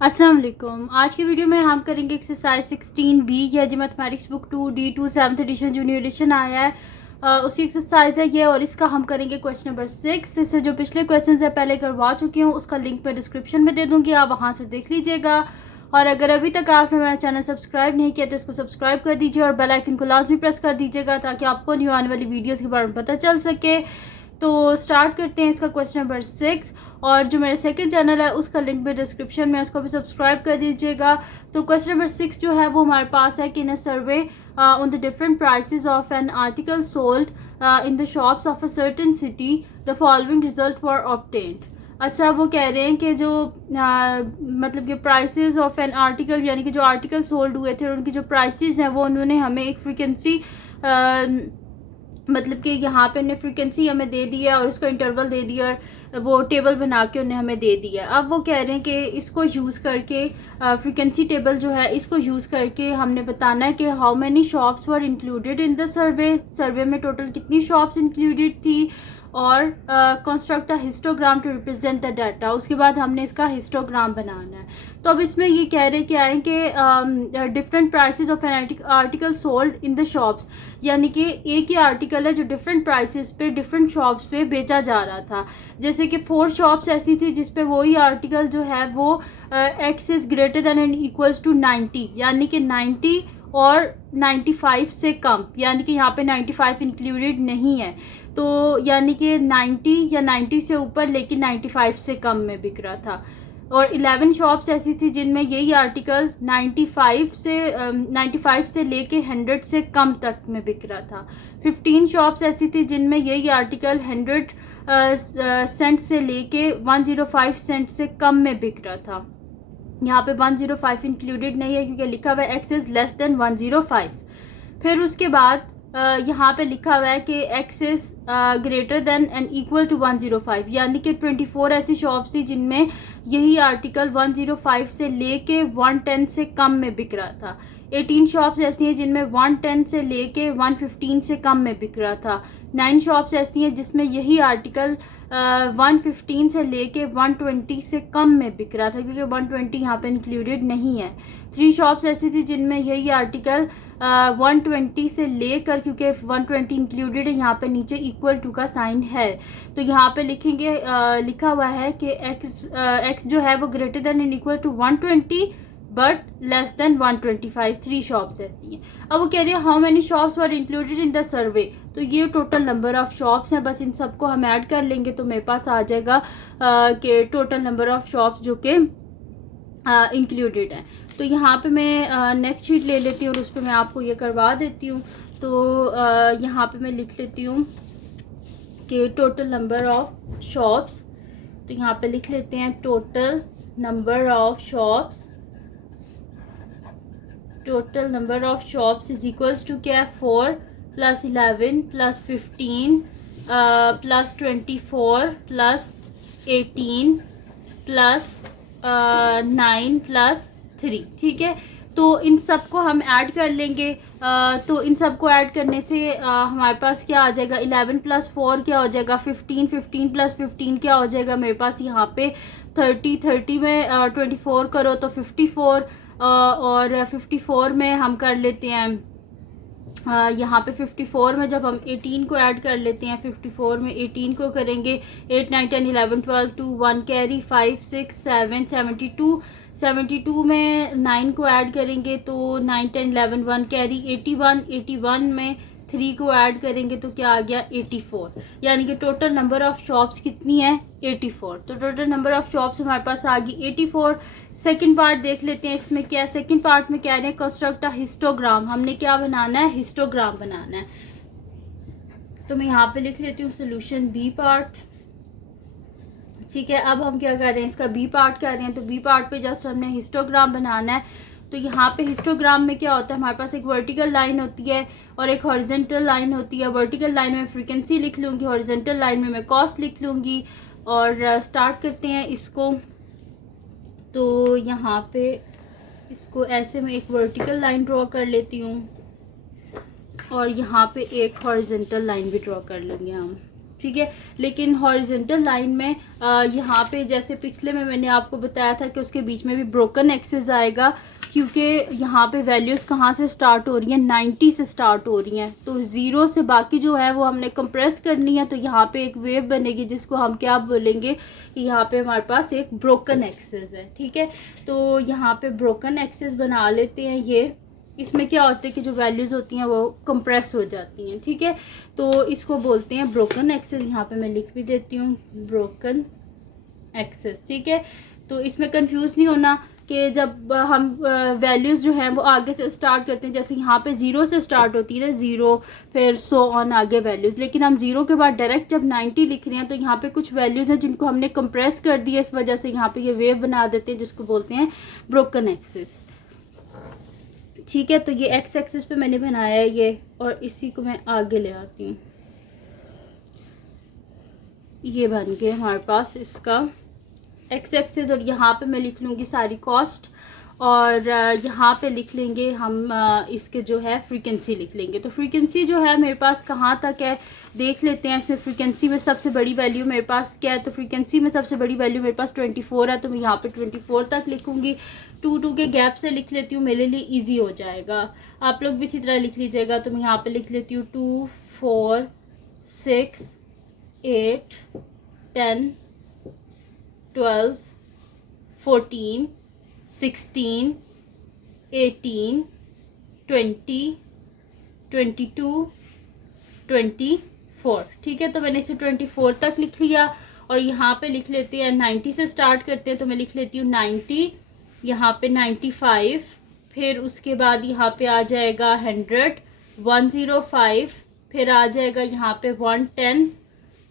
अस्सलाम वालेकुम। आज की वीडियो में हम करेंगे एक्सरसाइज 16B। यह जी mathematics book 2D2 7th edition junior edition आया है, उसी एक्सरसाइज है ये। और इसका हम करेंगे क्वेश्चन नंबर 6। इससे जो पिछले क्वेश्चन है पहले करवा चुकी हूँ, उसका लिंक मैं डिस्क्रिप्शन में दे दूँगी, आप वहाँ से देख लीजिएगा। और अगर अभी तक आपने मेरा चैनल सब्सक्राइब नहीं किया तो इसको सब्सक्राइब कर दीजिए और बेल आइकन को लाजमी प्रेस कर दीजिएगा ताकि आपको न्यू आने वाली वीडियोज़ के बारे में पता चल सके। तो स्टार्ट करते हैं इसका क्वेश्चन नंबर 6। और जो मेरा सेकंड चैनल है उसका लिंक भी डिस्क्रिप्शन में, उसको भी सब्सक्राइब कर दीजिएगा। तो क्वेश्चन नंबर 6 जो है वो हमारे पास है कि in a survey on the different prices of an article sold in the shops of a certain city the following result were obtained. अच्छा, वो कह रहे हैं कि जो मतलब कि प्राइसेस ऑफ एन आर्टिकल, यानी कि जो आर्टिकल सोल्ड हुए थे और उनकी जो प्राइसेस हैं वो उन्होंने हमें एक फ्रीक्वेंसी मतलब कि यहाँ पे उन्हें फ्रीक्वेंसी हमें दे दी है और उसका इंटरवल दे दिया, वो टेबल बना के उन्हें हमें दे दिया। अब वो कह रहे हैं कि इसको यूज़ करके फ्रीक्वेंसी टेबल जो है इसको यूज़ करके हमने बताना है कि how many shops were included in the survey में टोटल कितनी शॉप्स इंक्लूडेड थी, और construct a histogram to represent the data. उसके बाद हमने इसका हिस्टोग्राम बनाना है। तो अब इसमें ये कह रहे क्या है कि different prices of an article sold in the shops, यानी कि एक ही आर्टिकल है जो डिफरेंट प्राइसेस पे डिफरेंट शॉप्स पे बेचा जा रहा था। जैसे कि 4 शॉप्स ऐसी थी जिस पे वही आर्टिकल जो है वो x is greater than and equals to 90, यानी कि 90 और 95 से कम, यानी कि यहाँ पे 95 इंक्लूडेड नहीं है। तो यानी कि 90 या 90 से ऊपर लेकिन 95 से कम में बिक रहा था। और 11 शॉप्स ऐसी थी जिनमें यही आर्टिकल 95 से लेके 100 से कम तक में बिक रहा था। 15 शॉप्स ऐसी थी जिनमें यही आर्टिकल 100 सेंट से लेके 105 सेंट से कम में बिक रहा था। यहाँ पे 105 इंक्लूडेड नहीं है क्योंकि लिखा हुआ है एक्स इज़ लेस देन 105। फिर उसके बाद यहाँ पे लिखा हुआ है कि x is greater than and equal to 105, यानी कि 24 ऐसी शॉप्स थी जिनमें यही आर्टिकल 105 से लेके 110 से कम में बिक रहा था। 18 शॉप्स ऐसी हैं जिनमें 110 से लेके 115 से कम में बिक रहा था। 9 शॉप्स ऐसी हैं जिसमें यही आर्टिकल 115 से लेके 120 से कम में बिक रहा था क्योंकि 120 यहाँ पे इंक्लूडेड नहीं है। 3 शॉप्स ऐसी थी जिनमें यही आर्टिकल 120 से लेकर, क्योंकि 120 इंक्लूडेड है यहाँ पे नीचे इक्वल टू का साइन है, तो यहाँ पे लिखेंगे लिखा हुआ है कि एक्स जो है वो greater than and equal to 120 but less than 125। 3 shops ऐसी हैं। अब वो कह रही है how many shops were included in the survey. तो ये टोटल नंबर ऑफ शॉप्स हैं, बस इन सबको हम ऐड कर लेंगे तो मेरे पास आ जाएगा कि टोटल नंबर ऑफ शॉप्स जो कि इंक्लूडेड है। तो यहाँ पे मैं नेक्स्ट शीट ले लेती हूँ और उस पर मैं आपको ये करवा देती हूँ। तो यहाँ पे मैं लिख लेती हूँ कि टोटल नंबर ऑफ शॉप्स। तो यहाँ पे लिख लेते हैं total number of shops. Total number of shops is equals to क्या है 4 + 11 + 15 + 24 + 18 + 9 + 3। ठीक है, तो इन सबको हम ऐड कर लेंगे। तो इन सबको ऐड करने से हमारे पास क्या आ जाएगा, 11 + 4 क्या हो जाएगा 15, 15 + 15 क्या हो जाएगा मेरे पास यहाँ पे 30, 30 में 24 करो तो 54, और 54 में हम कर लेते हैं यहाँ पे 54 में जब हम 18 को ऐड कर लेते हैं, 54 में 18 को करेंगे 8, 9, 10, 11, 12, 2, 1 कैरी 5, 6, 7, 72, 72 में 9 को ऐड करेंगे तो 9, 10, 11, 1 कैरी 81, 81 में 3 को ऐड करेंगे तो क्या आ गया 84, यानी कि टोटल नंबर ऑफ शॉप्स कितनी है 84। तो टोटल नंबर ऑफ शॉप्स हमारे पास आ गई 84। सेकंड पार्ट देख लेते हैं, इसमें क्या है। सेकंड पार्ट में कह रहे हैं कंस्ट्रक्ट अ हिस्टोग्राम। हमने क्या बनाना है, हिस्टोग्राम बनाना है। तो मैं यहाँ पे लिख लेती हूँ सोल्यूशन बी पार्ट। ठीक है, अब हम क्या कर रहे हैं, इसका बी पार्ट कर रहे हैं। तो बी पार्ट पे जस्ट हमने हिस्टोग्राम बनाना है। तो यहाँ पे हिस्टोग्राम में क्या होता है, हमारे पास एक वर्टिकल लाइन होती है और एक हॉरिजॉन्टल लाइन होती है। वर्टिकल लाइन में फ्रीक्वेंसी लिख लूँगी, हॉरिजॉन्टल लाइन में मैं कॉस्ट लिख लूँगी। और स्टार्ट करते हैं इसको। तो यहाँ पे इसको ऐसे में एक वर्टिकल लाइन ड्रॉ कर लेती हूँ और यहाँ पे एक हॉरिजॉन्टल लाइन भी ड्रॉ कर लेंगे हम। ठीक है। लेकिन हॉरिजॉन्टल लाइन में यहाँ पे जैसे पिछले में मैंने आपको बताया था कि उसके बीच में भी ब्रोकन एक्सेस आएगा, क्योंकि यहाँ पे वैल्यूज़ कहाँ से स्टार्ट हो रही हैं, 90 से स्टार्ट हो रही हैं। तो ज़ीरो से बाकी जो है वो हमने कंप्रेस करनी है। तो यहाँ पे एक वेव बनेगी जिसको हम क्या बोलेंगे कि यहाँ पे हमारे पास एक ब्रोकन एक्सेस है। ठीक है, तो यहाँ पे ब्रोकन एक्सेस बना लेते हैं। ये इसमें क्या होता है कि जो वैल्यूज़ होती हैं वो कंप्रेस हो जाती हैं। ठीक है, तो इसको बोलते हैं ब्रोकन एक्सेस। यहाँ पे मैं लिख भी देती हूँ ब्रोकन एक्सेस। ठीक है, तो इसमें कंफ्यूज नहीं होना कि जब हम वैल्यूज़ जो हैं वो आगे से स्टार्ट करते हैं, जैसे यहाँ पे ज़ीरो से स्टार्ट होती है ना, ज़ीरो फिर सो ऑन आगे वैल्यूज़, लेकिन हम ज़ीरो के बाद डायरेक्ट जब 90 लिख रहे हैं तो यहाँ पे कुछ वैल्यूज़ हैं जिनको हमने कंप्रेस कर दिया, इस वजह से यहाँ पे ये वेव बना देते हैं जिसको बोलते हैं ब्रोकन एक्सेस। ठीक है, तो ये एक्स एक्सिस पे मैंने बनाया है ये, और इसी को मैं आगे ले आती हूँ। ये बन गया हमारे पास इसका एक्स एक्सिस, और यहाँ पे मैं लिख लूँगी सारी कॉस्ट, और यहाँ पे लिख लेंगे हम इसके जो है फ्रीक्वेंसी लिख लेंगे। तो फ्रीक्वेंसी जो है मेरे पास कहाँ तक है देख लेते हैं। इसमें फ्रीक्वेंसी में सबसे बड़ी वैल्यू मेरे पास क्या है, तो फ्रीक्वेंसी में सबसे बड़ी वैल्यू मेरे पास 24 है, तो मैं यहाँ पे 24 तक लिखूँगी। 2 के गैप से लिख लेती हूँ, मेरे लिए ईजी हो जाएगा। आप लोग भी इसी तरह लिख लीजिएगा। तो मैं यहाँ पर लिख लेती हूँ 2, 4, 6, 8, 10, 12, 14, 16, 18, 20, 22, 24। ठीक है, तो मैंने इसे 24 तक लिख लिया। और यहाँ पे लिख लेते हैं 90 से स्टार्ट करते हैं, तो मैं लिख लेती हूँ 90, यहाँ पे 95, फिर उसके बाद यहाँ पे आ जाएगा 100, 105, फिर आ जाएगा यहाँ पे 110,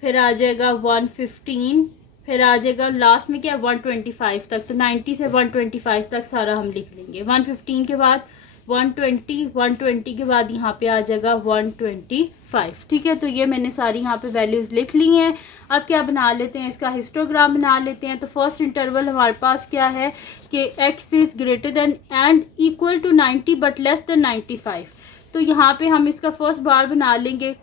फिर आ जाएगा 115, फिर आ जाएगा लास्ट में क्या 125 तक। तो 90 से 125 तक सारा हम लिख लेंगे। 115 के बाद 120, 120 के बाद यहाँ पे आ जाएगा 125। ठीक है, तो ये मैंने सारी यहाँ पे वैल्यूज़ लिख ली हैं। अब क्या बना लेते हैं, इसका हिस्टोग्राम बना लेते हैं। तो फर्स्ट इंटरवल हमारे पास क्या है कि x is greater than and equal to 90 but less than 95। तो यहाँ पे हम इसका फर्स्ट बार बना लेंगे,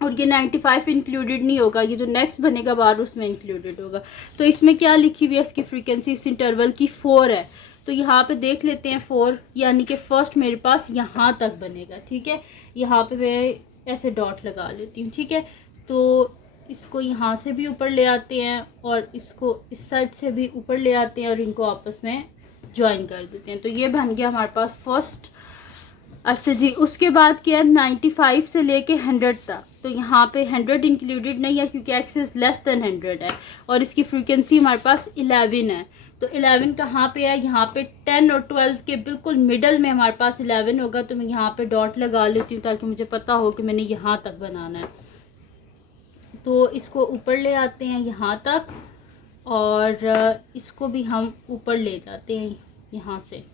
और ये 95 इंक्लूडेड नहीं होगा, ये जो नेक्स्ट बनेगा बार उसमें इंक्लूडेड होगा। तो इसमें क्या लिखी हुई है, इसकी फ्रीक्वेंसी इस इंटरवल की 4 है। तो यहाँ पे देख लेते हैं 4, यानी कि फर्स्ट मेरे पास यहाँ तक बनेगा। ठीक है, यहाँ पे मैं ऐसे डॉट लगा लेती हूँ। ठीक है, तो इसको यहाँ से भी ऊपर ले आते हैं और इसको इस साइड से भी ऊपर ले आते हैं और इनको आपस में ज्वाइन कर देते हैं। तो ये बन गया हमारे पास फर्स्ट। अच्छा जी, उसके बाद क्या है 95 से लेके 100 तक। तो यहाँ पे 100 इंक्लूडेड नहीं है क्योंकि एक्स इज़ लेस देन 100 है, और इसकी फ्रीक्वेंसी हमारे पास 11 है। तो 11 कहाँ पे है, यहाँ पे 10 और 12 के बिल्कुल मिडल में हमारे पास 11 होगा। तो मैं यहाँ पे डॉट लगा लेती हूँ ताकि मुझे पता हो कि मैंने यहाँ तक बनाना है। तो इसको ऊपर ले आते हैं यहाँ तक, और इसको भी हम ऊपर ले जाते हैं यहाँ से।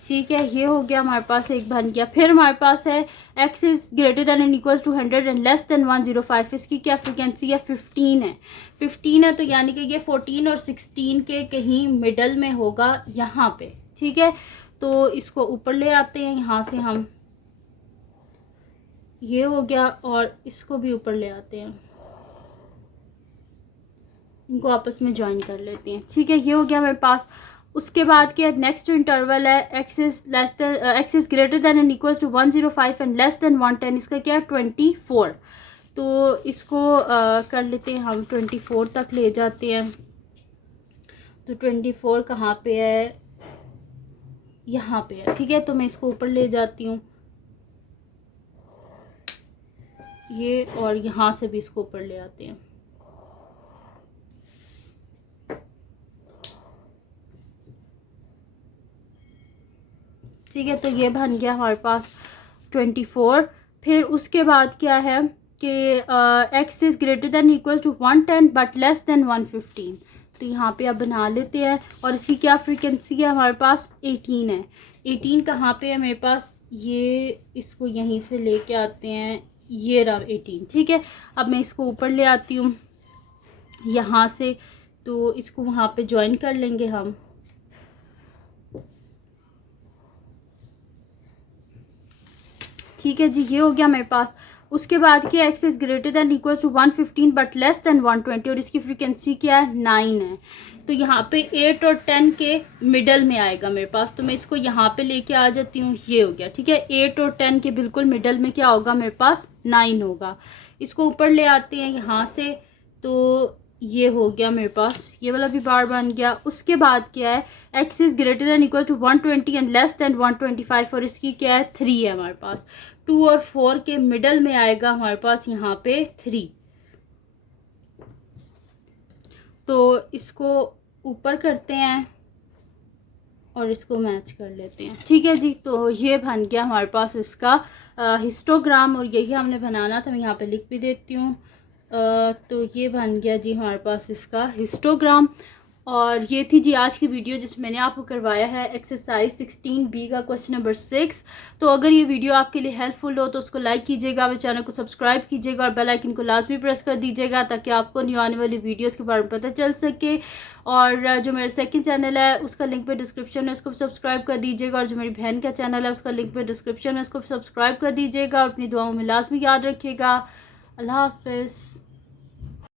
ठीक है, ये हो गया हमारे पास एक बन गया। फिर हमारे पास है x is greater than and equals to 100 and less than 105। इसकी क्या फ्रिक्वेंसी है, 15 है। 15 है, तो यानी कि ये 14 और 16 के कहीं मिडल में होगा यहाँ पे। ठीक है, तो इसको ऊपर ले आते हैं यहाँ से हम, ये हो गया, और इसको भी ऊपर ले आते हैं, इनको आपस में ज्वाइन कर लेते हैं। ठीक है, ये हो गया हमारे पास। उसके बाद क्या नेक्स्ट जो इंटरवल है x is greater than and equals to 105 and less than 110। इसका क्या है 24। तो इसको कर लेते हैं हम, 24 तक ले जाते हैं। तो 24 कहाँ पे है, यहाँ पे है। ठीक है, तो मैं इसको ऊपर ले जाती हूँ ये, और यहाँ से भी इसको ऊपर ले आते हैं। ठीक है, तो ये बन गया हमारे पास 24। फिर उसके बाद क्या है कि x is greater than equals to 110 but less than 115। तो यहाँ पे अब बना लेते हैं, और इसकी क्या फ्रीक्वेंसी है हमारे पास 18 है। 18 कहाँ पे है मेरे पास, ये इसको यहीं से लेके आते हैं, ये रहा 18। ठीक है, अब मैं इसको ऊपर ले आती हूँ यहाँ से, तो इसको वहाँ पे ज्वाइन कर लेंगे हम। ठीक है जी, ये हो गया मेरे पास। उसके बाद क्या, x is greater than equal to 115 but less than 120 और इसकी फ्रीक्वेंसी क्या है, 9 है। तो यहाँ पे 8 और 10 के मिडल में आएगा मेरे पास, तो मैं इसको यहाँ पे लेके आ जाती हूँ। ये हो गया, ठीक है। 8 और 10 के बिल्कुल मिडल में क्या होगा मेरे पास, 9 होगा। इसको ऊपर ले आते हैं यहाँ से, तो ये हो गया मेरे पास, ये वाला भी बार बन गया। उसके बाद क्या है, x is greater than equal to 120 and less than 125 और इसकी क्या है, 3 है हमारे पास। 2 और 4 के मिडल में आएगा हमारे पास यहाँ पे 3। तो इसको ऊपर करते हैं और इसको मैच कर लेते हैं, ठीक है जी। तो ये बन गया हमारे पास इसका हिस्टोग्राम, और यही हमने बनाना था। मैं यहाँ पे लिख भी देती हूँ। तो ये बन गया जी हमारे पास इसका हिस्टोग्राम। और ये थी जी आज की वीडियो जिसमें मैंने आपको करवाया है एक्सरसाइज 16B का क्वेश्चन नंबर 6। तो अगर ये वीडियो आपके लिए हेल्पफुल हो तो उसको लाइक कीजिएगा, मेरे चैनल को सब्सक्राइब कीजिएगा और बेल आइकन को लाजमी प्रेस कर दीजिएगा ताकि आपको न्यू आने वाली वीडियोस के बारे में पता चल सके। और जो मेरा सेकंड चैनल है उसका लिंक पे डिस्क्रिप्शन है, उसको भी सब्सक्राइब कर दीजिएगा। और जो मेरी बहन का चैनल है उसका लिंक पे डिस्क्रिप्शन है, उसको भी सब्सक्राइब कर दीजिएगा। और अपनी दुआओं में लाजमी याद रखिएगा। अल्लाह हाफिज़।